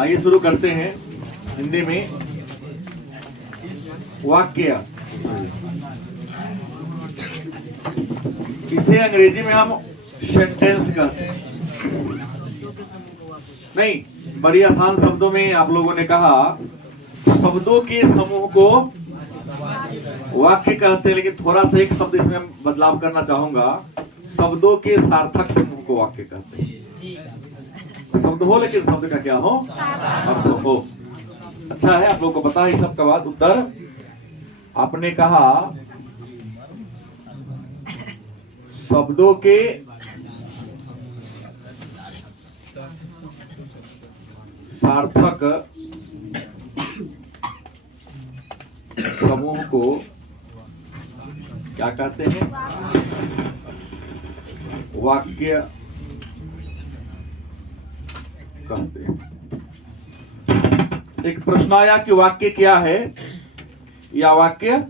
आइए शुरू करते हैं हिंदी में। वाक्य, इसे अंग्रेजी में हम सेंटेंस कहते हैं। नहीं, बड़ी आसान शब्दों में आप लोगों ने कहा शब्दों के समूह को वाक्य कहते हैं, लेकिन थोड़ा सा एक शब्द इसमें बदलाव करना चाहूंगा। शब्दों के सार्थक समूह को वाक्य कहते हैं। शब्द हो लेकिन शब्द का क्या हो, अर्थ हो। अच्छा है, आप लोगों को पता है इस सब का बाद उत्तर। आपने कहा शब्दों के सार्थक समूह को क्या कहते हैं, वाक्य कहते हैं। एक प्रश्न आया कि वाक्य क्या है या वाक्य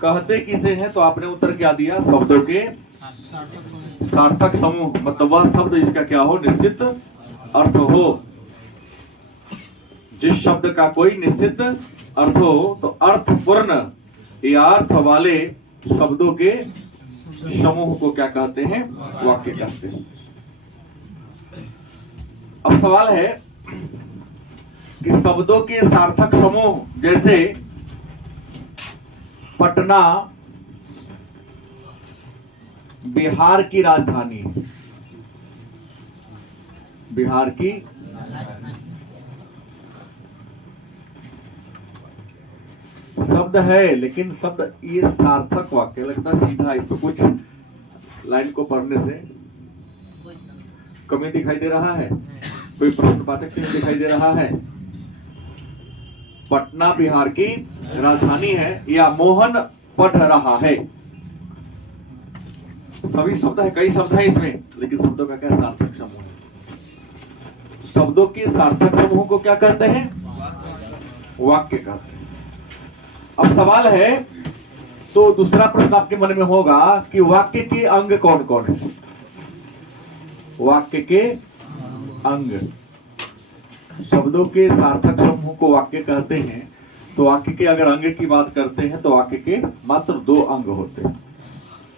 कहते किसे हैं, तो आपने उत्तर क्या दिया, शब्दों के सार्थक समूह, मतलब वह शब्द जिसका क्या हो, निश्चित अर्थ हो। जिस शब्द का कोई निश्चित अर्थ हो, तो अर्थपूर्ण या अर्थ वाले शब्दों के समूह को क्या कहते हैं, वाक्य कहते हैं। अब सवाल है कि शब्दों के सार्थक समूह, जैसे पटना बिहार की राजधानी है। बिहार की शब्द है, लेकिन शब्द ये सार्थक वाक्य लगता है सीधा। इसको कुछ लाइन को पढ़ने से कमी दिखाई दे रहा है, कोई प्रश्नवाचक चिन्ह दिखाई दे रहा है। पटना बिहार की राजधानी है या मोहन पढ़ रहा है। सभी शब्द है, कई शब्द है इसमें, लेकिन शब्दों का क्या सार्थक समूह है। शब्दों के सार्थक समूह को क्या कहते हैं, वाक्य कहते हैं। अब सवाल है, तो दूसरा प्रश्न आपके मन में होगा कि वाक्य के अंग कौन कौन है। वाक्य के अंग, शब्दों के सार्थक समूह को वाक्य कहते हैं, तो वाक्य के अगर अंग की बात करते हैं तो वाक्य के मात्र 2 अंग होते हैं।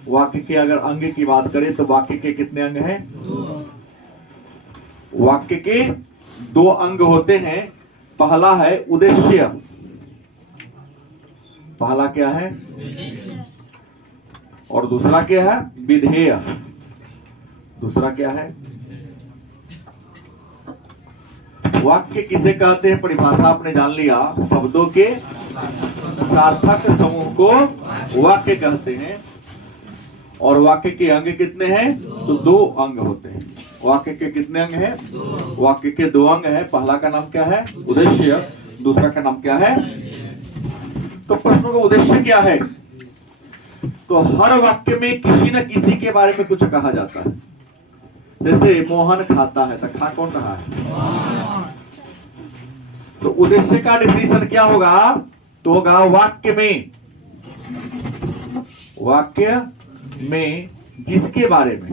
वाक्य के अगर अंग की बात करें तो वाक्य के कितने अंग हैं, वाक्य के 2 अंग होते हैं। पहला है उद्देश्य। पहला क्या है, और दूसरा क्या है, विधेय। दूसरा क्या है, वाक्य किसे कहते हैं, परिभाषा आपने जान लिया। शब्दों के सार्थक समूह को वाक्य कहते हैं। और वाक्य के अंग कितने हैं, तो 2 अंग होते हैं। वाक्य के कितने अंग हैं, वाक्य के 2 अंग हैं। पहला का नाम क्या है, उद्देश्य, दूसरा का नाम क्या है। तो प्रश्न का उद्देश्य क्या है, तो हर वाक्य में किसी न किसी के बारे में कुछ कहा जाता है। जैसे मोहन खाता है, तो खा कौन रहा है, तो उद्देश्य का डिफिनीशन क्या होगा, तो होगा वाक्य में जिसके बारे में,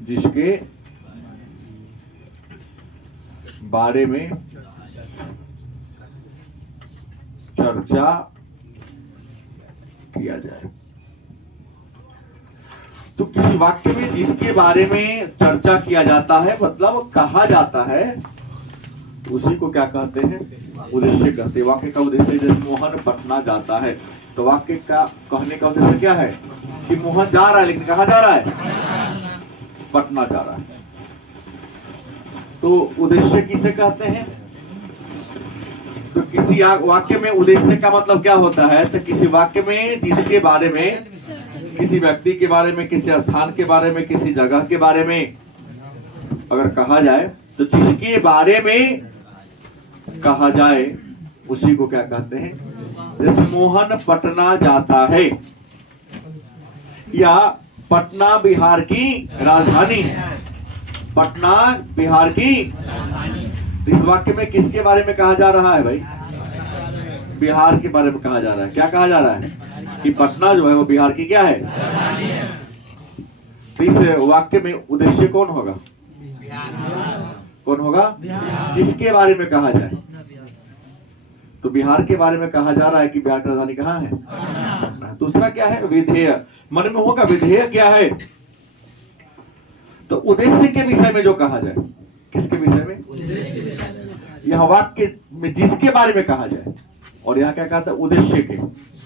जिसके बारे में चर्चा किया जाए। तो किसी वाक्य में जिसके बारे में चर्चा किया जाता है, मतलब कहा जाता है, उसी को क्या कहते हैं, उद्देश्य कहते हैं। वाक्य का उद्देश्य, जैसे मोहन पटना जाता है, तो वाक्य का कहने का उद्देश्य क्या है कि मोहन जा रहा है, लेकिन कहाँ जा रहा है, पटना जा रहा है। तो उद्देश्य किसे कहते हैं, तो किसी वाक्य में उद्देश्य का मतलब क्या होता है, तो किसी वाक्य में जिसके बारे में, किसी व्यक्ति के बारे में, किसी स्थान के बारे में, किसी जगह के बारे में अगर कहा जाए, तो जिसके बारे में कहा जाए उसी को क्या कहते हैं। जैसे मोहन पटना जाता है, या पटना बिहार की राजधानी है। पटना बिहार की, इस वाक्य में किसके बारे में कहा जा रहा है भाई, बिहार के बारे में कहा जा रहा है। क्या कहा जा रहा है कि पटना जो है वो बिहार की क्या है, तो इस वाक्य में उद्देश्य कौन होगा, कौन होगा? जिसके बारे में कहा जाए। तो बिहार के बारे में कहा जा रहा है कि बिहार की राजधानी कहाँ है? दूसरा क्या है? विधेय। मन में होगा विधेय क्या है? तो उद्देश्य के विषय में जो कहा जाए। किसके विषय में? यह वाक्य में जिसके बारे में कहा जाए। और यहां क्या कहा था? उद्देश्य के।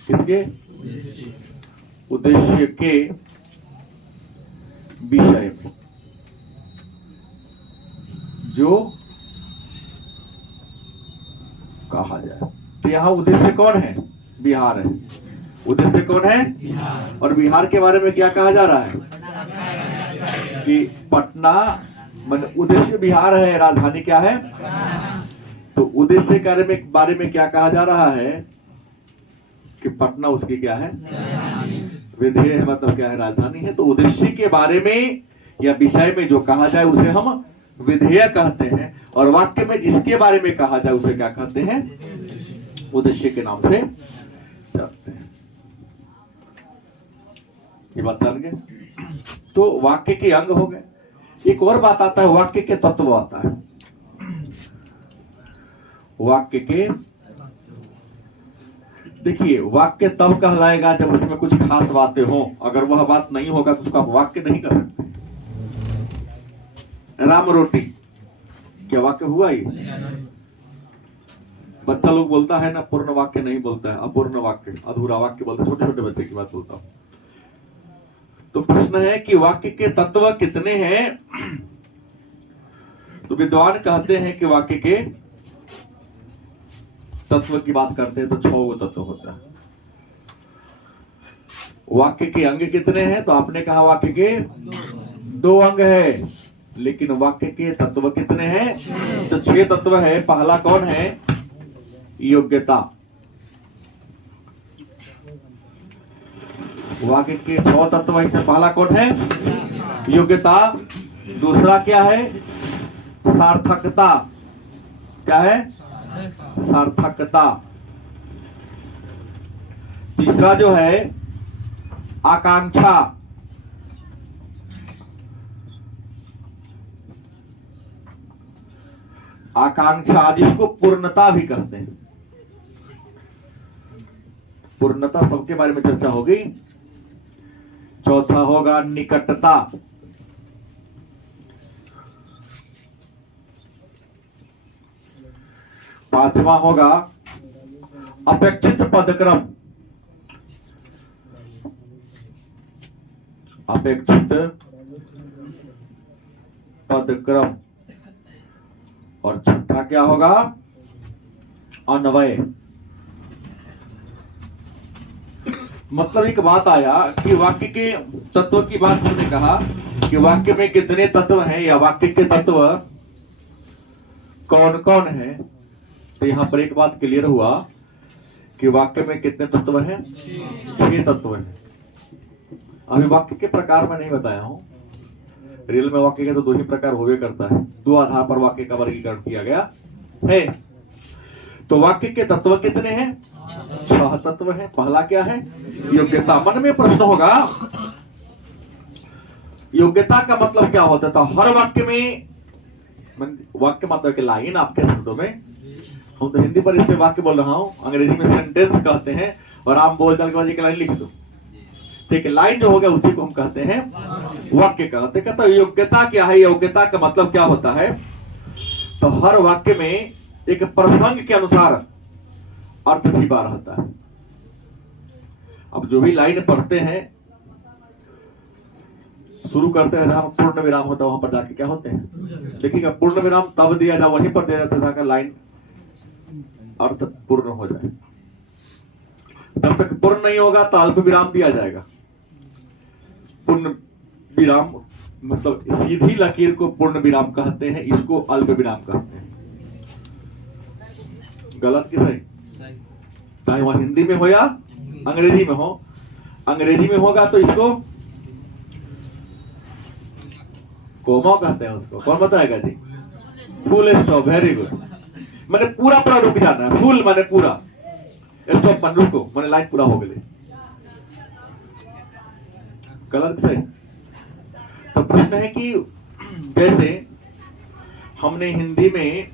किसके? उद्देश्य के विषय में जो कहा जाए। तो यहां उद्देश्य कौन है? बिहार है। उद्देश्य कौन है? बिहार। और बिहार के बारे में क्या कहा जा रहा है? कि पटना, मतलब उद्देश्य बिहार है, राजधानी क्या है? तो उद्देश्य के बारे में क्या कहा जा रहा है? कि पटना उसकी क्या है? विधेय है, मतलब क्या है? राजधानी है। तो उद्देश्य के बारे में या विषय में जो कहा जाए उसे हम विधेय कहते हैं। और वाक्य में जिसके बारे में कहा जाए उसे क्या कहते हैं? उद्देश्य के नाम से कहते हैं। ये बात समझ गए? तो वाक्य के अंग हो गए। एक और बात आता है, वाक्य के तत्व आता है। वाक्य के, देखिए वाक्य तब कहलाएगा जब उसमें कुछ खास बातें हो। अगर वह बात नहीं होगा तो उसको आप वाक्य नहीं कर सकते। राम रोटी क्या वाक्य हुआ? ही बच्चा लोग बोलता है ना, पूर्ण वाक्य नहीं बोलता है, अपूर्ण वाक्य, अधूरा वाक्य बोलता है। छोटे छोटे बच्चे की बात बोलता हूं। तो प्रश्न है कि वाक्य के तत्व कितने हैं? तो विद्वान कहते हैं कि वाक्य के तत्व की बात करते हैं तो 6 तत्व होता है। वाक्य के अंग कितने हैं? तो आपने कहा वाक्य के 2 अंग है। लेकिन वाक्य के तत्व कितने हैं? तो 6 तत्व है। पहला कौन है? योग्यता। वाक्य के 6 तत्व है, इससे पहला कौन है? योग्यता। दूसरा क्या है? सार्थकता। क्या है? सार्थकता। तीसरा जो है आकांक्षा। आकांक्षा जिसको पूर्णता भी कहते हैं। पूर्णता सबके बारे में चर्चा होगी। चौथा होगा निकटता। पांचवा होगा अपेक्षित पदक्रम। अपेक्षित पदक्रम। और छठा क्या होगा? अन्वय। मतलब एक बात आया कि वाक्य के तत्व की बात हमने कहा कि वाक्य में कितने तत्व हैं या वाक्य के तत्व कौन कौन है। तो यहां पर एक बात क्लियर हुआ कि वाक्य में कितने तत्व हैं? 6 तत्व हैं। अभी वाक्य के प्रकार में नहीं बताया हूं। रियल में वाक्य के तो 2 ही प्रकार होवे करता है। 2 आधार पर वाक्य का वर्गीकरण किया गया है। तो वाक्य के तत्व कितने हैं? 6 तत्व हैं। पहला क्या है? योग्यता। मन में प्रश्न होगा योग्यता का मतलब क्या होता था? हर वाक्य में, वाक्य मतलब के लाइन आपके शब्दों में, हम तो हिंदी पर इससे वाक्य बोल रहा हूं, अंग्रेजी में सेंटेंस कहते हैं। और आम बोलचाल के बाद एक लाइन लिख दो, ठीक है। लाइन जो हो गया उसी को हम कहते हैं वाक्य कहते हैं। तो योग्यता क्या है? योग्यता का मतलब क्या होता है? तो हर वाक्य में एक प्रसंग के अनुसार अर्थ छिपा रहता है। अब जो भी लाइन पढ़ते हैं, शुरू करते हैं जहां पूर्ण विराम होता है वहां पर जाके क्या होते हैं? देखिएगा, पूर्ण विराम तब दिया जाए, वहीं पर दिया जाता है जहां लाइन अर्थ पूर्ण हो जाए। जब तक पूर्ण नहीं होगा तो अल्प विराम दिया जाएगा। पूर्ण विराम मतलब सीधी लकीर को पूर्ण विराम कहते हैं, इसको अल्प विराम कहते हैं। गलत कि सही? चाहे वह हिंदी में हो या अंग्रेजी में हो। अंग्रेजी में होगा तो इसको कोमा कहते हैं। उसको कौन बताएगा जी? Full stop. Very good. मैंने पूरा पूरा रुक जाना है। फुल माने पूरा, स्टॉप मन रुको मैंने लाइन पूरा हो गई। गलत सही? तो प्रश्न है कि जैसे हमने हिंदी में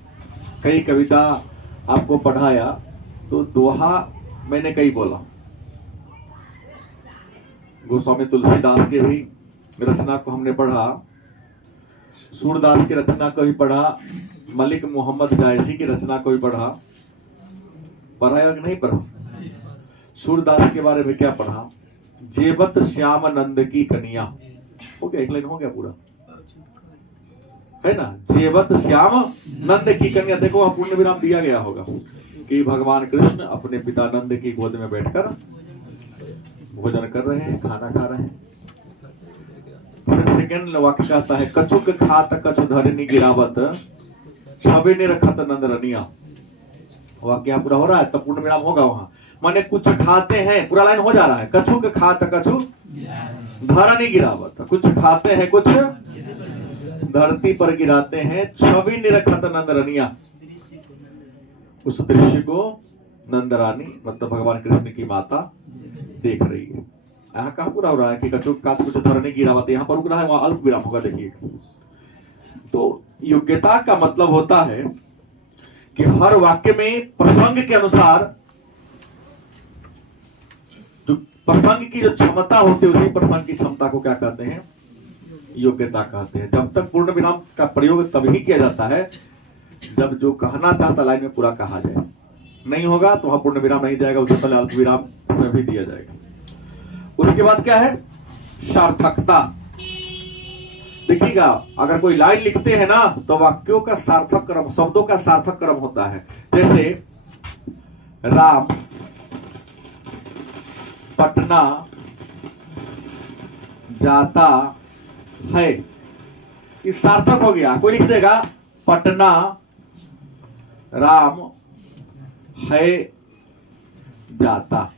कई कविता आपको पढ़ाया, तो दोहा मैंने कई बोला। गोस्वामी तुलसीदास के भी रचना को हमने पढ़ा, सूरदास की रचना को भी पढ़ा, मलिक मोहम्मद जायसी की रचना को भी पढ़ा या नहीं पढ़ा? सूरदास के बारे में क्या पढ़ा? जेबत श्याम नंद की कन्या, हो गया, एक लाइन हो गया पूरा, है ना? जेबत श्याम नंद की कन्या, देखो वहां पूर्ण विराम दिया गया होगा कि भगवान कृष्ण अपने पिता नंद की गोद में बैठकर भोजन कर रहे हैं, खाना खा रहे हैं। फिर सेकंड वाक्य कहता है, कछुक खात कछु धरनी गिरावत छवि ने रखत नंद रनिया। वाक्य पूरा हो रहा है, तब पूर्ण विराम होगा वहां। माने कुछ खाते हैं, पूरा लाइन हो जा रहा है, कछुक खात कछु धरनी गिरावत, कुछ खाते हैं कुछ धरती पर गिराते हैं, छवि निरखत नंद रनिया, उस दृश्य को नंद रानी मतलब भगवान कृष्ण की माता देख रही है। यहाँ कहा पूरा हो रहा है कि कछुक खात कुछ धरनी गिरावत, यहाँ पर रुक रहा है, वहां अल्प विराम होगा। देखिए, तो योग्यता का मतलब होता है कि हर वाक्य में प्रसंग के अनुसार जो प्रसंग की जो क्षमता होती है, उसी प्रसंग की क्षमता को क्या कहते हैं? योग्यता कहते हैं। जब तक पूर्ण विराम का प्रयोग तभी किया जाता है जब जो कहना चाहता लाइन में पूरा कहा जाए। नहीं होगा तो वहां पूर्ण विराम नहीं जाएगा, उससे पहले अल्प विराम से भी दिया जाएगा। उसके बाद क्या है? सार्थकता। देखिएगा, अगर कोई लाइन लिखते हैं ना तो वाक्यों का सार्थक क्रम, शब्दों का सार्थक क्रम होता है। जैसे राम पटना जाता है, ये सार्थक हो गया। कोई लिख देगा पटना राम है जाता,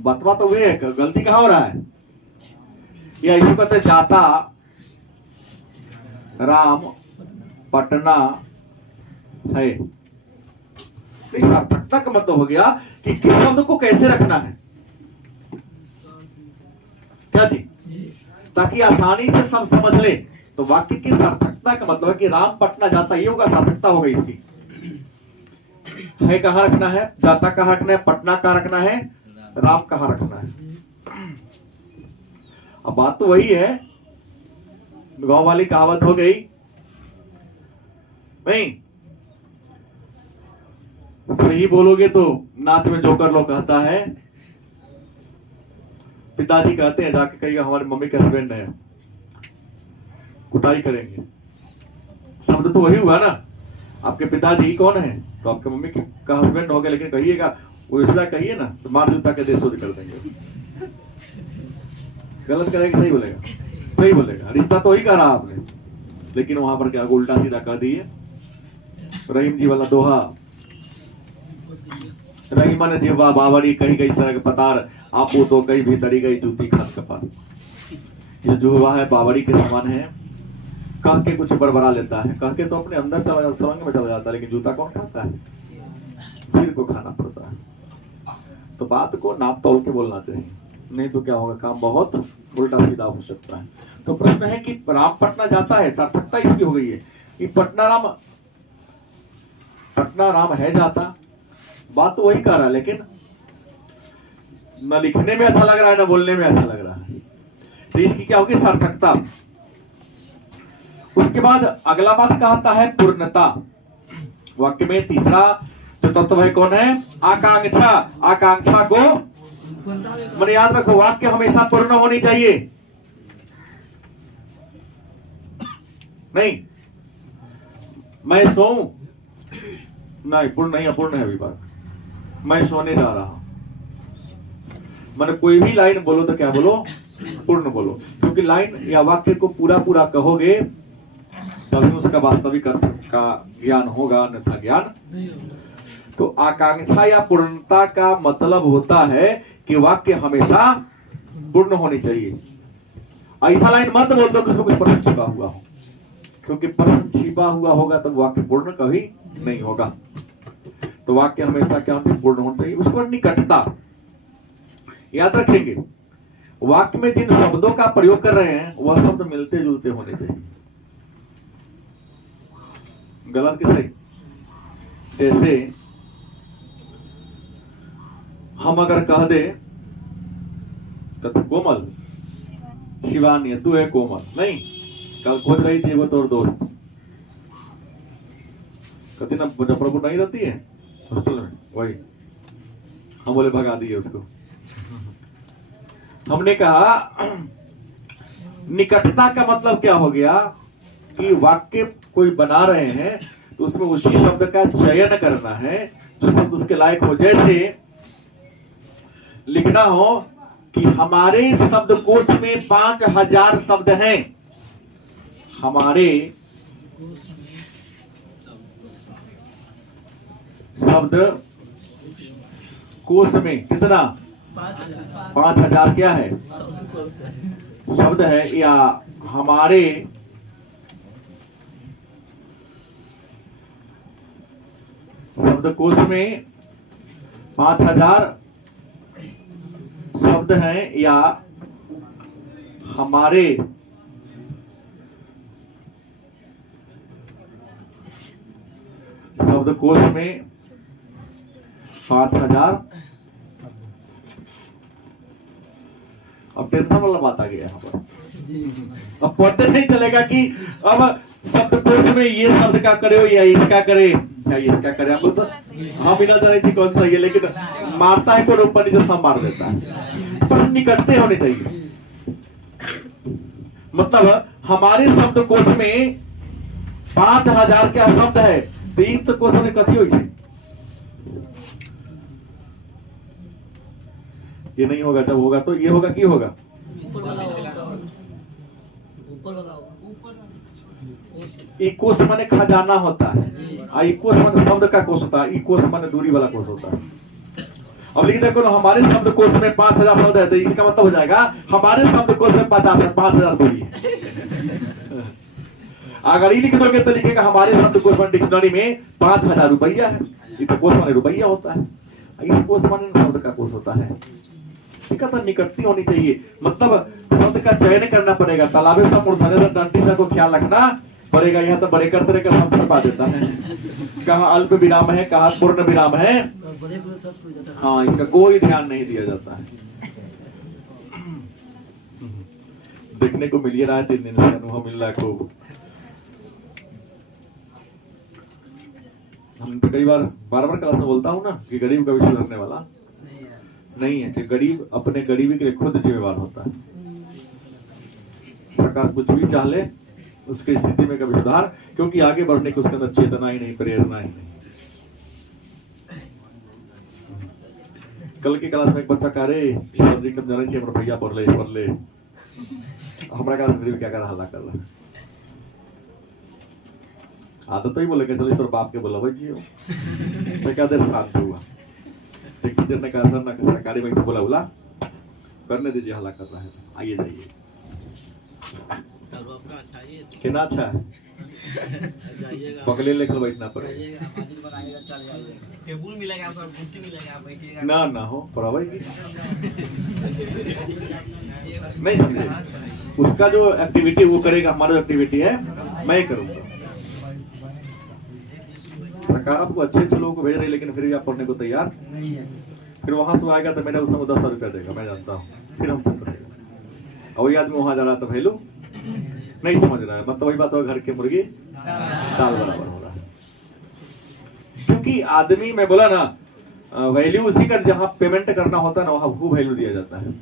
बतवा तो वे गलती कहां हो रहा है? या इसी कहते जाता राम पटना है। सार्थकता का मतलब हो गया कि किस शब्द को कैसे रखना है, क्या जी, ताकि आसानी से सब समझ ले। तो वाक्य की सार्थकता का मतलब है कि राम पटना जाता, ये होगा सार्थकता हो गई इसकी। है कहां रखना है, जाता कहां रखना है, पटना कहां रखना है, राम कहां रखना है। अब बात तो वही है, गांव वाली कहावत हो गई नहीं, सही बोलोगे तो नाच में जोकर लोग कहता है, पिताजी कहते हैं जाके कहिएगा हमारे मम्मी के हस्बैंड है, कुटाई करेंगे। शब्द तो वही हुआ ना, आपके पिताजी कौन है? तो आपके मम्मी का हस्बैंड हो गया, लेकिन कहिएगा वो इसलिए कहिए ना तो मार जूता के देश कर देंगे। गलत करेगा, सही बोलेगा? सही बोलेगा। रिश्ता तो ही कहा आपने, लेकिन वहां पर क्या उल्टा सीधा कह दिए। रहीम जी वाला दोहा, रहीमन जिह्वा बावरी कही गई सरग पतार, आपो तो कई भीतरी गई जूती खात कपार। ये जुहवा है बावरी के समान है, कह के कुछ बड़बड़ा लेता है, कह के तो अपने अंदर चला जाता, सुरंग में चला जाता है, लेकिन जूता कौन खाता है? सिर को खाना पड़ता है। तो बात को नाप तोल के बोलना चाहिए, नहीं तो क्या होगा, काम बहुत उल्टा सीधा हो सकता है। तो प्रश्न है कि राम पटना जाता है, सार्थकता इसकी हो गई है कि पटना राम है जाता, बात तो वही कह रहा है, लेकिन न लिखने में अच्छा लग रहा है न बोलने में अच्छा लग रहा है। तो इसकी क्या होगी? सार्थकता। उसके बाद अगला बात कहता है पूर्णता। वाक्य में तीसरा जो तत्व है कौन है? आकांक्षा। आकांक्षा को मैंने याद रखो, वाक्य हमेशा पूर्ण होनी चाहिए। नहीं मैं सोऊं, नहीं पूर्ण नहीं, अपूर्ण है अभी बात। मैं सोने जा रहा हूं, मैंने कोई भी लाइन बोलो तो क्या बोलो? पूर्ण बोलो, क्योंकि लाइन या वाक्य को पूरा पूरा कहोगे तभी उसका वास्तविक अर्थ का ज्ञान होगा, अन्यथा ज्ञान नहीं होगा। तो आकांक्षा या पूर्णता का मतलब होता है कि वाक्य हमेशा पूर्ण होनी चाहिए। ऐसा लाइन मत बोल दो कि उसमें कुछ प्रश्न छिपा हुआ हो, क्योंकि प्रश्न छिपा हुआ होगा तो वाक्य पूर्ण कभी नहीं होगा। तो वाक्य हमेशा क्या पूर्ण होना चाहिए। उसके बाद निकटता, याद रखेंगे वाक्य में जिन शब्दों का प्रयोग कर रहे हैं वह शब्द मिलते जुलते होने चाहिए। गलत कि सही? जैसे हम अगर कह दे कोमल शिवानी तू है कोमल, नहीं कल खोज रही थी वो तोर दोस्त, कहती ना मुजफ्फरपुर नहीं रहती है हॉस्टल में, वही हम बोले भगा दिए उसको। हमने कहा निकटता का मतलब क्या हो गया कि वाक्य कोई बना रहे हैं तो उसमें उसी शब्द का चयन करना है जो शब्द उसके लायक हो। जैसे लिखना हो कि हमारे शब्दकोश में 5000 शब्द हैं, हमारे शब्द कोश में कितना 5000 क्या है शब्द है, या हमारे शब्दकोश में 5000 शब्द हैं, या हमारे शब्दकोश में 5000। अब टेंशन वाला बात आ गया यहाँ पर, अब पता नहीं चलेगा कि अब शब्दकोश में ये शब्द का करे या इसका करे या इसका करे। आप तो हम बिना जाने की कौन सा है, लेकिन मारता है कोई ऊपर नीचे सब मार देता है, पर निकटते होने चाहिए। मतलब हमारे शब्दकोश में 5000 क्या शब्द है, तो इन तो कोश में कथी हो, ये नहीं होगा। जब होगा तो ये होगा, की होगा इकोश माने खजाना होता है, और इकोश माने शब्द का कोश होता है, इकोश माने दूरी वाला कोश होता है। अब लेकिन देखो ना हमारे शब्दकोश में 5000 शब्द है, तो इसका मतलब हो जाएगा हमारे शब्दकोश में 5000 दूरी है। अगर ये लिख दोगे तो लिखेगा हमारे शब्दकोश में डिक्शनरी में 5000 रुपया है, ये कोश माने रुपया होता है, इस कोश माने शब्द का कोश होता है। ठीक है, तो निकटती होनी चाहिए, मतलब शब्द का चयन करना पड़ेगा। तालाबे से मूर्धन्य से डंडी से को ख्याल रखना पड़ेगा। यहाँ तो बड़े करते का शब्द छपा देता है, कहाँ अल्प विराम है, कहाँ पूर्ण विराम है, हाँ इसका कोई ध्यान नहीं दिया जाता है। देखने को मिल रहा है 3 दिन से अनुभव मिल रहा है खूब। हम तो कई बार बार क्लास में बोलता हूँ ना कि गरीब कभी सुधरने वाला नहीं है, कि गरीब अपने गरीबी के लिए खुद जिम्मेवार होता है। सरकार कुछ भी चाह ले उसकी स्थिति में कभी सुधार, क्योंकि आगे बढ़ने की उसके अंदर चेतना ही नहीं, प्रेरणा ही नहीं। कल की क्लास में एक बच्चा कह रहे सर जी कब जाने चाहिए भैया पढ़ ले हमारा क्लास गरीब क्या कर हल्ला कर रहा है। आदत तो ही बोले चलिए तो बाप के बोला भाई जी हो, क्या देर शांत हुआ। टीचर ने कहा सर ना सरकारी बैंक से बोला करने दीजिए, हल्ला कर रहा है, आइए जाइए। कितना अच्छा है, पकड़े लेकर बैठना पड़ेगा, टेबल मिलेगा, कुर्सी मिलेगा, बैठिएगा ना हो पढ़ाई नहीं समझे। उसका जो एक्टिविटी वो करेगा, हमारा जो एक्टिविटी है मैं करूंगा। सरकार आपको अच्छे लोगों को भेज रही है, लेकिन फिर भी आप पढ़ने को तैयार नहीं है। फिर वहां से आएगा तो मैंने उस समय 10 रुपया देगा, मैं जानता हूँ, फिर हमसे पढ़ेगा। और वही आदमी वहां जा रहा था वैल्यू नहीं समझ रहा है, मतलब वही बात हो, घर के मुर्गी दाल बराबर हो रहा है। क्योंकि आदमी मैं बोला ना वैल्यू उसी का जहां पेमेंट करना होता है ना, वहां वो वैल्यू दिया जाता है।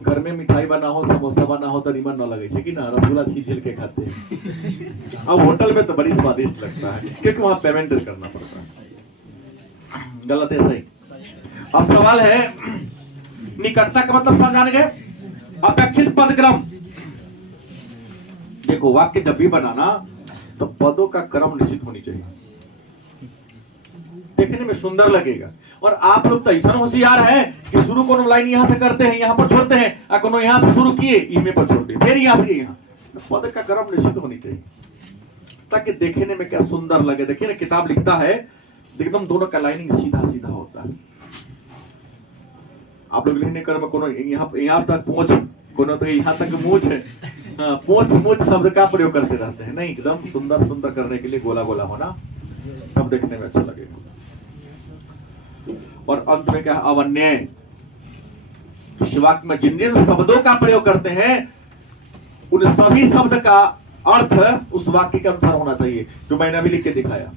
घर में मिठाई बना हो, समोसा बना हो तो निमन न लगे कि ना, रसगुल्ला छील के खाते हैं। अब होटल में तो बड़ी स्वादिष्ट लगता है, क्योंकि वहां पेमेंट करना पड़ता है। गलत है सही? अब सवाल है निकटता का मतलब समझाने गए, अपेक्षित पदक्रम। देखो वाक्य जब भी बनाना तो पदों का क्रम निश्चित होनी चाहिए, देखने में सुंदर लगेगा। और आप लोग तो ऐसा होशियार है कि शुरू कोनो लाइन यहां से करते हैं, यहां पर छोड़ते हैं, और कोनो यहां से शुरू किए इमे पर छोड़ दिए, फिर यहां से यहां। तो पद का क्रम निश्चित होनी चाहिए ताकि देखने में क्या सुंदर लगे। देखिए ना किताब लिखता है एकदम दोनों का लाइनिंग सीधा सीधा होता है। आप लोग लिखने क्रम में कोनो यहाँ तक पहुंच, कोनो तो यहाँ तक मूछ है, पोछ मोछ शब्द का प्रयोग करते रहते हैं। नहीं, एकदम सुंदर सुंदर करने के लिए गोला गोला होना सब देखने में अच्छा लगेगा। और अंत में क्या, अवन्य। इस वाक्य में जिन जिन शब्दों का प्रयोग करते हैं उन सभी शब्द का अर्थ उस वाक्य के अनुसार होना चाहिए, जो मैंने अभी लिख के दिखाया।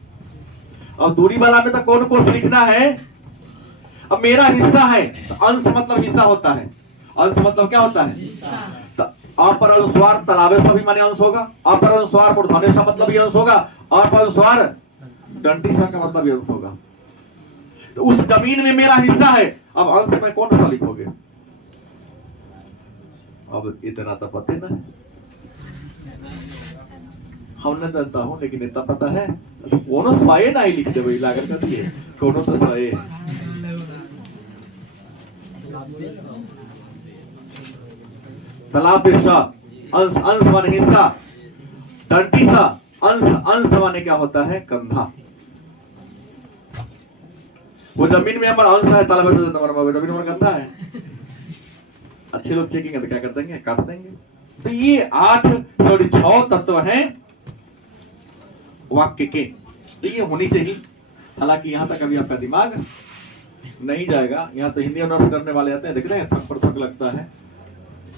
अब दूरी वाला में तो कौन कोस लिखना है। अब मेरा हिस्सा है, तो अंश मतलब हिस्सा होता है। अंश मतलब क्या होता है, तो अपर अनुस्वार तलावे सभी माने अंश होगा। अपर अनुस्वार मूर्धन्य सा मतलब अंश होगा। अपर अनुस्वार दंडी सा का मतलब अंश होगा। तो उस जमीन में मेरा हिस्सा है। अब अंश में कौन सा लिखोगे। अब इतना तो पता ना, हमने जानता हूं, लेकिन इतना पता है तो कोनो सये नहीं लिख दे भाई, लागत कर दिए कोनो तो सये। तालाब अंश, अंश माने हिस्सा। डंटी सा अंश, अंश माने क्या होता है, कंधा। वो जमीन में हमारा अंश है, तालाब जमीन में कंधा है। अच्छे लोग चेकिंग है तो क्या कर देंगे, काट देंगे। तो ये 6 तत्व हैं वाक्य के, तो ये होनी चाहिए। हालांकि यहां तक अभी आपका दिमाग नहीं जाएगा। यहाँ तो हिंदी ऑनर्स करने वाले आते हैं, देख रहे हैं थक पर थक लगता है,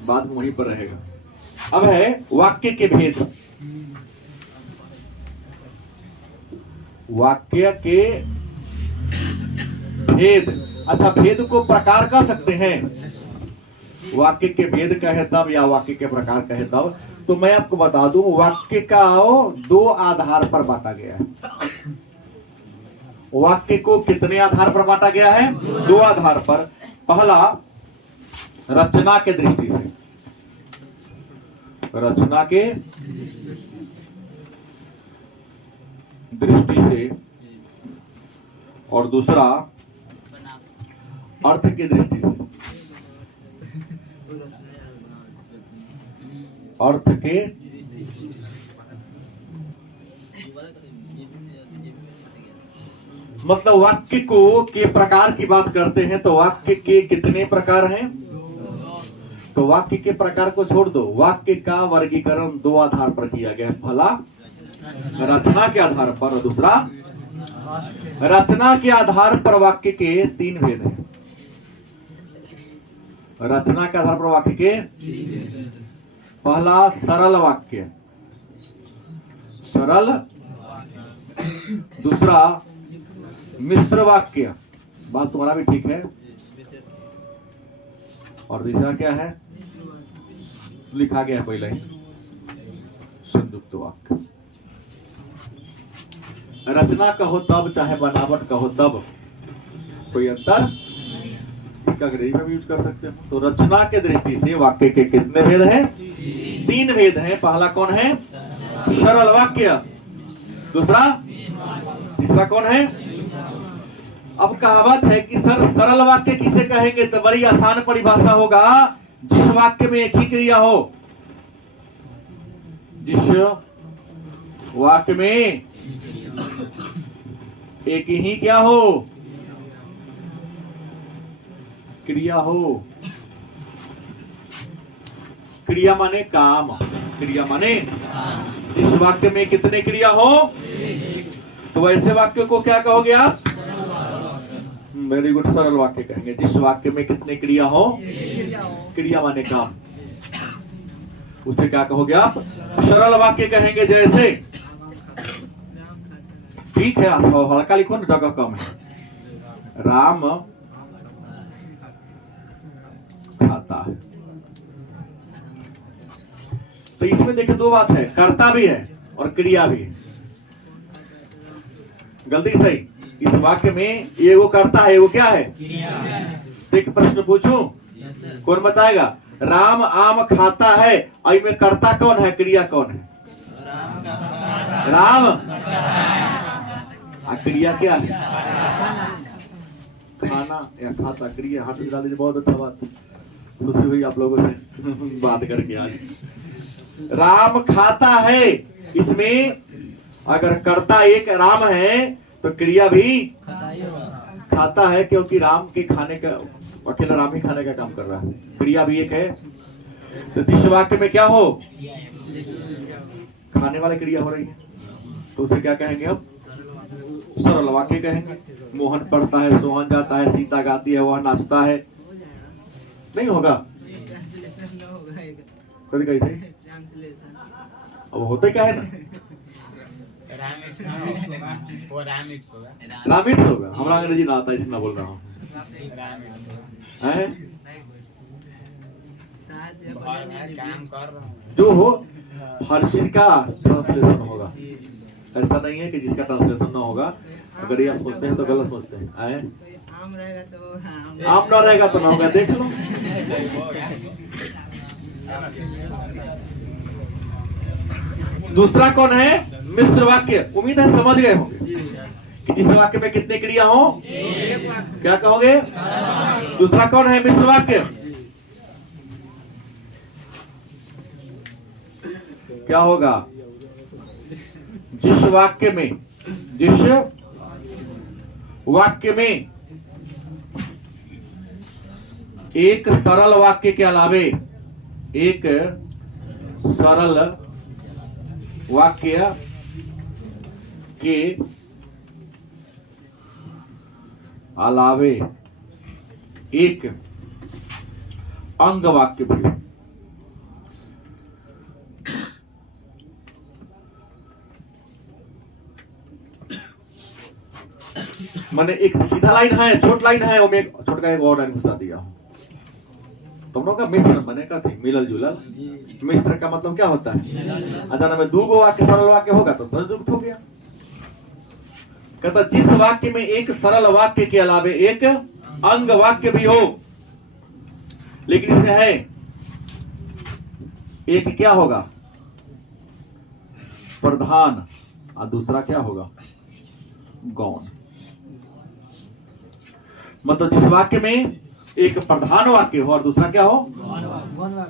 बाद में वहीं पर रहेगा। अब है वाक्य के भेद। वाक्य के भेद, अच्छा भेद को प्रकार कह सकते हैं। वाक्य के भेद कहे तब या वाक्य के प्रकार कहे तब। तो मैं आपको बता दूं, वाक्य का 2 आधार पर बांटा गया है। वाक्य को कितने आधार पर बांटा गया है, 2 आधार पर। पहला रचना के दृष्टि से, रचना के दृष्टि से, और दूसरा अर्थ की दृष्टि से। अर्थ के मतलब वाक्य को के प्रकार की बात करते हैं तो वाक्य के कितने प्रकार हैं। तो वाक्य के प्रकार को छोड़ दो, वाक्य का वर्गीकरण 2 आधार पर किया गया है। पहला रचना के आधार पर, और दूसरा रचना के आधार पर वाक्य के 3 भेद हैं। रचना के आधार पर वाक्य के पहला सरल वाक्य, सरल। दूसरा मिश्र वाक्य, बात तुम्हारा भी ठीक है। और तीसरा क्या है, लिखा गया है पहले ही, संयुक्त वाक्य। रचना कहो तब, चाहे बनावट कहो तब, कोई अंतर। इसका अंग्रेजी में भी यूज कर सकते हैं। तो रचना के दृष्टि से वाक्य के कितने भेद हैं, 3 भेद हैं। पहला कौन है, सरल वाक्य। दूसरा, तीसरा कौन है। अब कहावत है कि सर सरल वाक्य किसे कहेंगे, तो बड़ी आसान परिभाषा होगा, जिस वाक्य में एक ही क्रिया हो। जिस वाक्य में एक ही क्या हो, क्रिया हो। क्रिया माने काम, क्रिया माने जिस वाक्य में कितने क्रिया हो, तो वैसे वाक्य को क्या कहोगे आप, वेरी गुड, सरल वाक्य कहेंगे। जिस वाक्य में कितने क्रिया हो, क्रिया माने काम, उसे क्या कहोगे आप, सरल वाक्य कहेंगे। जैसे ठीक है, हल्का लिखो ना, जगह कम है। राम खाता है। तो इसमें देखिए 2 बात है, कर्ता भी है और क्रिया भी है। गलती सही, इस वाक्य में ये वो कर्ता है, वो क्या है, तो एक प्रश्न पूछूं, कौन बताएगा। राम आम खाता है, और में कर्ता कौन है, क्रिया कौन है, राम। क्रिया क्या है, खाना या खाता। क्रिया हाथ में डाल दीजिए, बहुत अच्छा बात, खुशी हुई आप लोगों से बात करके आज। राम खाता है, इसमें अगर कर्ता एक राम है तो क्रिया भी खाता है, क्योंकि राम के खाने का, अकेला राम ही खाने का काम कर रहा है। क्रिया भी एक है। तो जिस वाक्य में क्या हो, खाने वाली क्रिया हो रही है, तो उसे क्या कहेंगे अब, सरल वाक्य कहेंगे। मोहन पढ़ता है, सोहन जाता है, सीता गाती है, वह नाचता है, नहीं होगा। कभी कही थे अब होते क्या है ना, रामिट्स होगा। हमारा अंग्रेजी ना आता है, इसलिए ना बोल रहा हूँ। जो हो हर चीज का ट्रांसलेशन होगा, ऐसा नहीं है कि जिसका ट्रांसलेशन ना होगा। अगर ये आप सोचते हैं तो गलत सोचते हैं। आम ना रहेगा तो ना होगा, देख लो। दूसरा कौन है, मिश्र वाक्य। उम्मीद है समझ गए होंगे कि जिस वाक्य में कितने क्रिया हो, क्या कहोगे। दूसरा कौन है, मिश्र वाक्य। क्या होगा, जिस वाक्य में एक सरल वाक्य के अलावे एक सरल वाक्य के अलावे एक अंग वाक्य भी। मैंने एक सीधा लाइन है, छोट लाइन है, और एक छोट का एक और लाइन घुसा दिया हूं। तुम लोग का मिश्र बने का थी, मिलल जुलल। मिश्र का मतलब क्या होता है, अगर में दो गो वाक्य सरल वाक्य होगा तो संयुक्त हो गया। कहता जिस वाक्य में एक सरल वाक्य के अलावे एक अंग वाक्य भी हो, लेकिन इसमें है एक क्या होगा, प्रधान, और दूसरा क्या होगा, गौण। मतलब जिस वाक्य में एक प्रधान वाक्य हो और दूसरा क्या हो,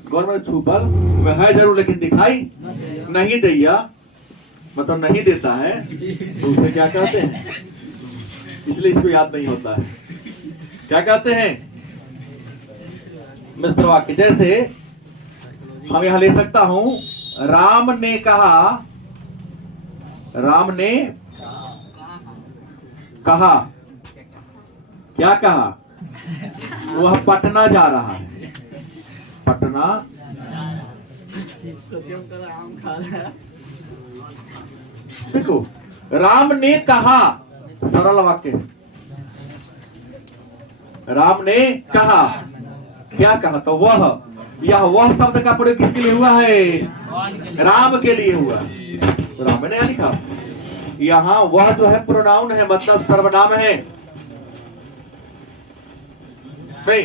गौण में छुपल वह है जरूर लेकिन दिखाई नहीं दिया, मतलब नहीं देता है, तो उसे क्या कहते हैं, इसलिए इसको याद नहीं होता है। क्या कहते हैं, मिश्र वाक्य। जैसे हम यहां ले सकता हूं, राम ने कहा, राम ने कहा, क्या कहा, वह पटना जा रहा है, पटना। देखो, राम ने कहा सरल वाक्य, राम ने कहा, क्या कहा, तो वह, यह वह शब्द का प्रयोग किसके लिए हुआ है, राम के लिए हुआ। तो राम ने लिखा, यहां वह जो है प्रोनाउन है, मतलब सर्वनाम है। नहीं,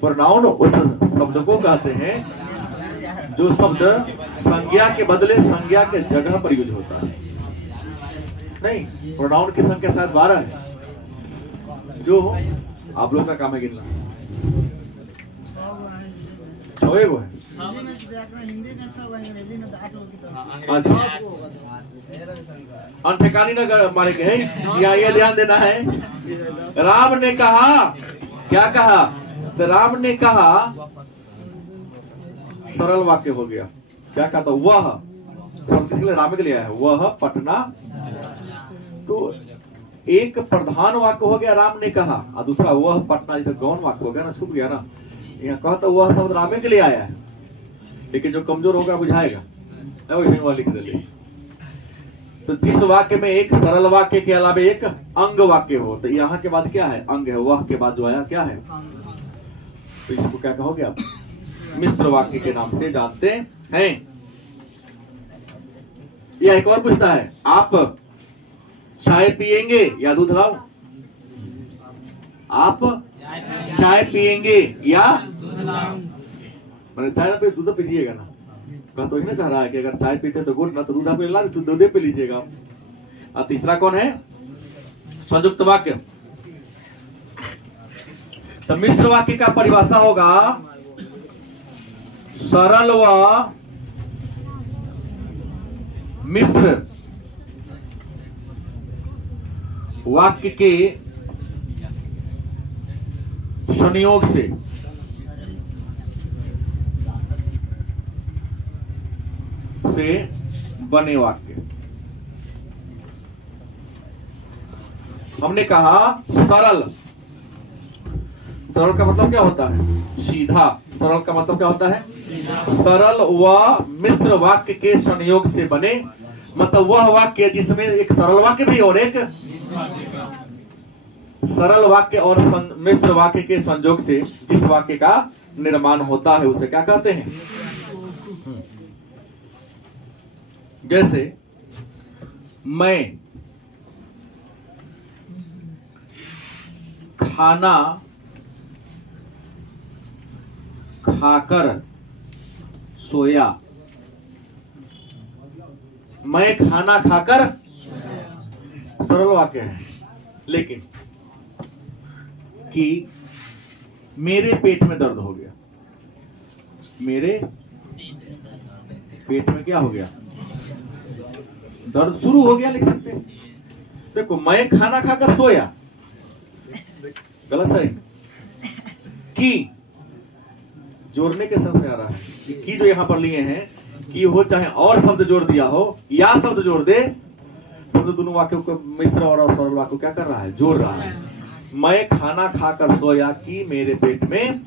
प्रोनाउन उस शब्द को कहते हैं जो शब्द संज्ञा के बदले संज्ञा के जगह पर यूज होता है। नहीं, प्रोनाउन की संख्या शायद 12 है, जो आप लोग का काम है गिनना। 6 गो है, अच्छा, अनठिकानी न मारे के है, या ये ध्यान देना है। राम ने कहा, क्या कहा, तो राम ने कहा सरल वाक्य हो गया। क्या कहा, तो वह शब्द किसके लिए, राम के लिए आया है, वह पटना। तो एक प्रधान वाक्य हो गया, राम ने कहा, और दूसरा वह पटना, इधर गौण वाक्य हो गया ना, छुप गया ना। यहाँ कहा तो वह शब्द राम के लिए आया है, लेकिन जो कमजोर होगा बुझाएगा, वही लिख दे। तो जिस वाक्य में एक सरल वाक्य के अलावा एक अंग वाक्य हो, तो यहाँ के बाद क्या है, अंग है, वह के बाद जो आया क्या है, तो इसको क्या कहोगे आप, मिश्र वाक्य के नाम से जानते हैं। यह एक और पूछता है, आप चाय पिएंगे या दूध लाओ, आप चाय पिएंगे या मैंने चाय ना पिए दूध पीजिएगा ना, कहा तो चाह रहा है कि अगर चाय पीते तो गुड़ ना, तो दूध आप ला, तो दूध पे लीजिएगा। और तीसरा कौन है, संयुक्त वाक्य। तो मिश्र वाक्य का परिभाषा होगा, सरल व मिश्र वाक्य के संयोग से से बने वाक्य। हमने कहा सरल। सरल का मतलब क्या होता है? सीधा। सरल का मतलब क्या होता है? सरल व मिश्र वाक्य के संयोग से बने, मतलब वह वाक्य जिसमें एक सरल वाक्य भी और एक सरल वाक्य और मिश्र वाक्य के संयोग से जिस वाक्य का निर्माण होता है उसे क्या कहते हैं? जैसे मैं खाना खाकर सोया। मैं खाना खाकर, सरल वाक्य है, लेकिन कि मेरे पेट में दर्द हो गया। मेरे पेट में क्या हो गया? दर्द शुरू हो गया, लिख सकते हैं। देखो, मैं खाना खाकर सोया, गलत सही। कि जोड़ने के सेंस में आ रहा है कि जो यहां पर लिए हैं कि हो चाहे और शब्द जोड़ दिया हो या शब्द जोड़ दे, शब्द दोनों वाक्यों को मिश्र और सरल वाक्य क्या कर रहा है? जोड़ रहा है। मैं खाना खाकर सोया कि मेरे पेट में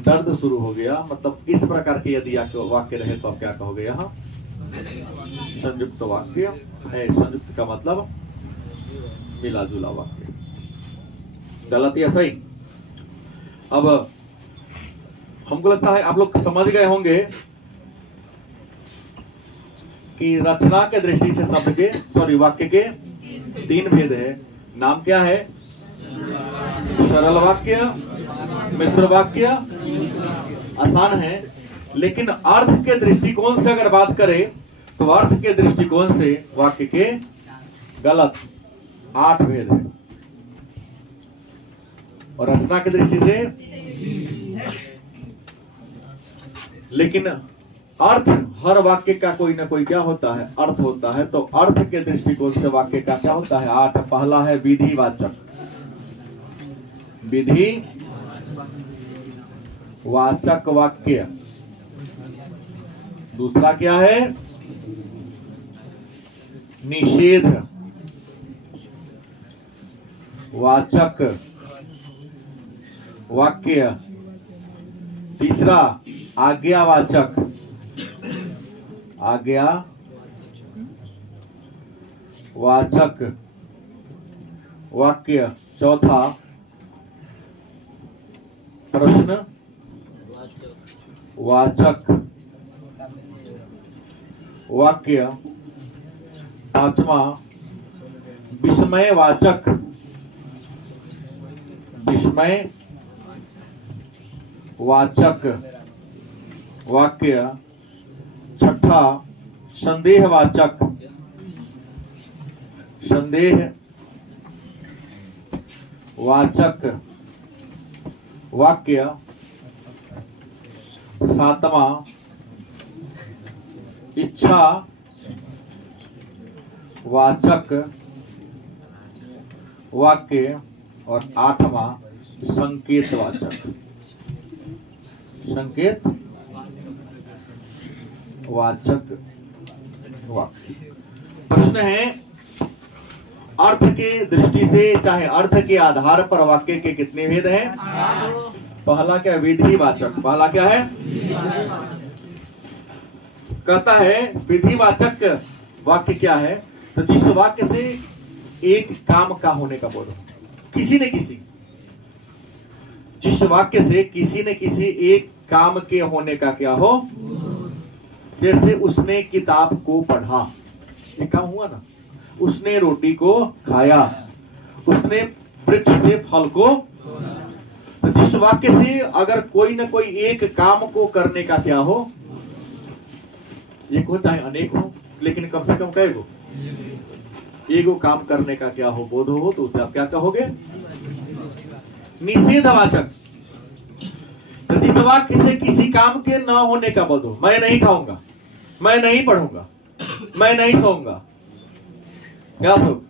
दर्द शुरू हो गया। मतलब इस प्रकार के यदि वाक्य रहे तो आप क्या कहोगे? यहाँ संयुक्त वाक्य है। संयुक्त का मतलब मिला जुला वाक्य। गलत या सही? अब हमको लगता है आप लोग समझ गए होंगे कि रचना के दृष्टि से शब्द के वाक्य के 3 भेद है। नाम क्या है? सरल वाक्य, मिश्र वाक्य, आसान है। लेकिन अर्थ के दृष्टिकोण से अगर बात करें तो अर्थ के दृष्टिकोण से वाक्य के गलत 8 भेद है और रचना की दृष्टि से, लेकिन अर्थ हर वाक्य का कोई ना कोई क्या होता है? अर्थ होता है। तो अर्थ के दृष्टिकोण से वाक्य का क्या होता है? 8। पहला है विधिवाचक। विधि वाचक वाक्य। दूसरा क्या है? निषेध वाचक वाक्य। तीसरा आज्ञावाचक, आज्ञा वाचक वाक्य। चौथा प्रश्न वाचक वाक्य। पांचवा विस्मय वाचक, विस्मय वाचक वाक्य। छठा संदेहवाचक, संदेह वाचक वाक्य। सातवां इच्छा वाचक वाक्य। और 8वां संकेत वाचक, संकेत वाचक वाक्य। प्रश्न है, अर्थ के दृष्टि से चाहे अर्थ के आधार पर वाक्य के कितने भेद हैं? पहला क्या? विधिवाचक। पहला क्या है? कहता है विधिवाचक वाक्य क्या है? तो जिस वाक्य से एक काम का होने का बोध हो, किसी न किसी, जिस वाक्य से किसी न किसी एक काम के होने का क्या हो। जैसे उसने किताब को पढ़ा, ये काम हुआ ना। उसने रोटी को खाया, उसने वृक्ष से फल को। तो जिस वाक्य से अगर कोई न कोई एक काम को करने का क्या हो, एक हो चाहे अनेक हो, लेकिन कम से कम कएगो? एगो काम करने का क्या हो, बोध हो, तो उसे आप क्या कहोगे? निषेधवाचक। तो जिस वाक्य से किसी काम के न होने का बोध हो, मैं नहीं खाऊंगा, मैं नहीं पढ़ूंगा, मैं नहीं सोऊंगा, क्या सो?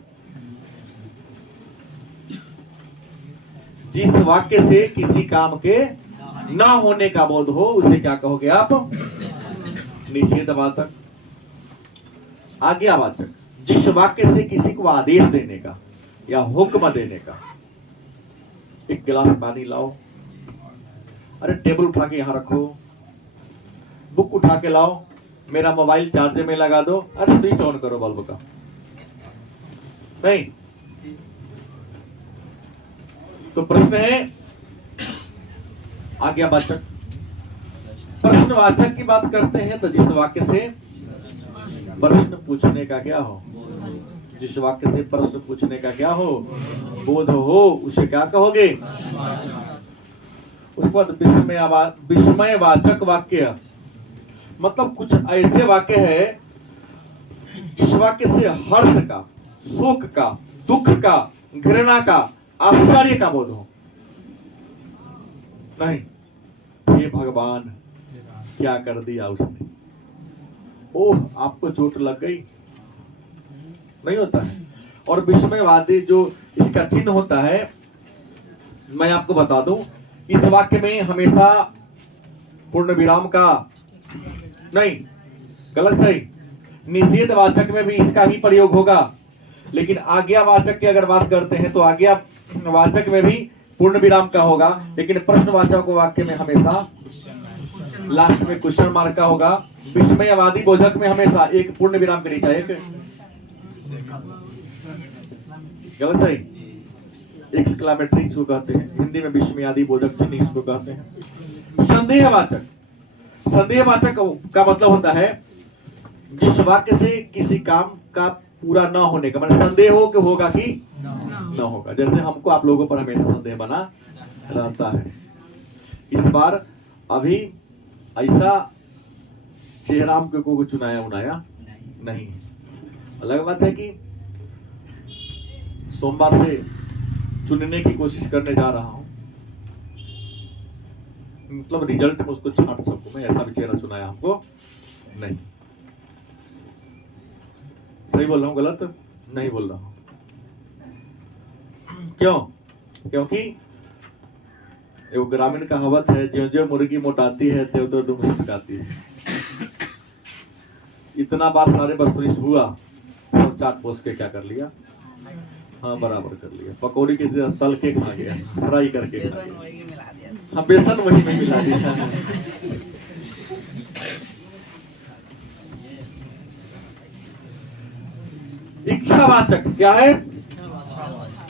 जिस वाक्य से किसी काम के न होने का बोध हो उसे क्या कहोगे आप? निषेधवाचक। आज्ञावाचक, जिस वाक्य से किसी को आदेश देने का या हुक्म देने का। एक गिलास पानी लाओ, अरे टेबल उठा के यहां रखो, बुक उठा के लाओ, मेरा मोबाइल चार्जर में लगा दो, अरे स्विच ऑन करो बल्ब का। नहीं। तो प्रश्न है आज्ञावाचक। प्रश्नवाचक की बात करते हैं तो जिस वाक्य से प्रश्न पूछने का क्या हो, जिस वाक्य से प्रश्न पूछने का क्या हो, बोध हो, उसे क्या कहोगे। उसके बाद विस्मयवाचक वाक्य, मतलब कुछ ऐसे वाक्य है जिस वाक्य से हर्ष का, शोक का, दुख का, घृणा का, आश्चर्य का बोध हो। नहीं, हे भगवान क्या कर दिया उसने, ओह आपको चोट लग गई, नहीं होता है। और विस्मयवादी जो इसका चिन्ह होता है, मैं आपको बता दूं, इस वाक्य में हमेशा पूर्ण विराम का नहीं, गलत सही, निषेधवाचक में भी इसका ही प्रयोग होगा। लेकिन आज्ञावाचक की अगर बात करते हैं तो आज्ञावाचक में भी पूर्ण विराम का होगा, लेकिन प्रश्नवाचक वाक्य में हमेशा लास्ट में क्वेश्चन मार्क का होगा। विस्मयवादी बोधक में हमेशा एक पूर्ण विराम के नीचे एक गलत सही, एक्सक्लेमेटरी इसको कहते हैं, हिंदी में विस्मयादि बोधक चिन्ह इसको कहते हैं। संदेहवाचक, संदेहवाचक का मतलब होता है जिस वाक्य से किसी काम का पूरा न होने का, मतलब संदेह हो कि होगा कि न होगा। जैसे हमको आप लोगों पर हमेशा संदेह बना रहता है। इस बार अभी ऐसा चेहरा हमको चुनाया उनाया नहीं। अलग बात है कि सोमवार से चुनने की कोशिश करने जा रहा हूं, मतलब रिजल्ट में उसको छांट सकूं मैं, ऐसा भी चेहरा चुनाया हमको नहीं। सही बोल रहा हूं, गलत नहीं बोल रहा हूं। क्यों? क्योंकि वो ग्रामीण कहावत है, ज्यों ज्यों मुर्गी मोटाती है त्यों त्यों दुम छिटकाती है। इतना बार सारे बसपुरिश हुआ, सब चाट पोस के क्या कर लिया, हाँ बराबर कर लिया, पकौड़ी की तरह तल के खा गया, फ्राई करके खा गया। हाँ बेसन वही में मिला दिया। इच्छावाचक क्या है?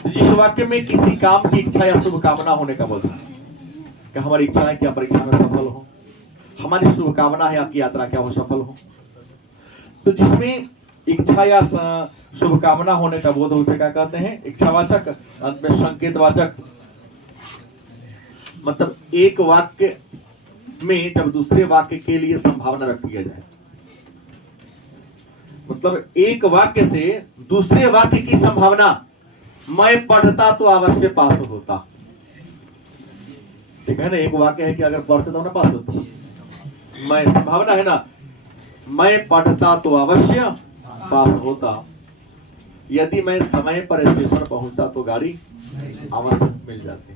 जिस वाक्य में किसी काम की इच्छा या शुभकामना होने का बोलता है कि हमारी इच्छा है कि आप परीक्षा में सफल हो, हमारी शुभकामना है आपकी यात्रा क्या हो सफल हो। तो जिसमें इच्छा या शुभकामना होने का बोध उसे क्या कहते हैं? इच्छावाचक। अंत में संकेतवाचक, मतलब एक वाक्य में जब दूसरे वाक्य के लिए संभावना व्यक्त किया जाए, मतलब एक वाक्य से दूसरे वाक्य की संभावना, मैं पढ़ता तो अवश्य पास होता, ठीक है ना। एक वाक्य है कि अगर पढ़ते तो ना पास होता, मैं संभावना है ना, मैं पढ़ता तो अवश्य पास होता, यदि मैं समय पर स्टेशन पहुंचता तो गाड़ी अवश्य मिल जाती।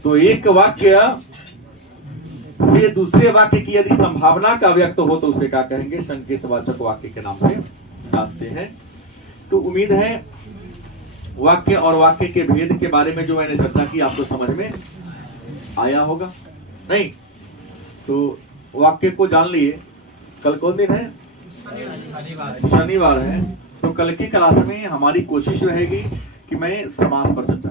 तो एक वाक्य से दूसरे वाक्य की यदि संभावना का व्यक्त हो तो उसे क्या कहेंगे? संकेतवाचक वाक्य के नाम से जानते हैं। तो उम्मीद है वाक्य और वाक्य के भेद के बारे में जो मैंने चर्चा की आपको समझ में आया होगा। नहीं तो वाक्य को जान लिए। कल कौन दिन है? शनिवार है। तो कल की क्लास में हमारी कोशिश रहेगी कि मैं समास पर चर्चा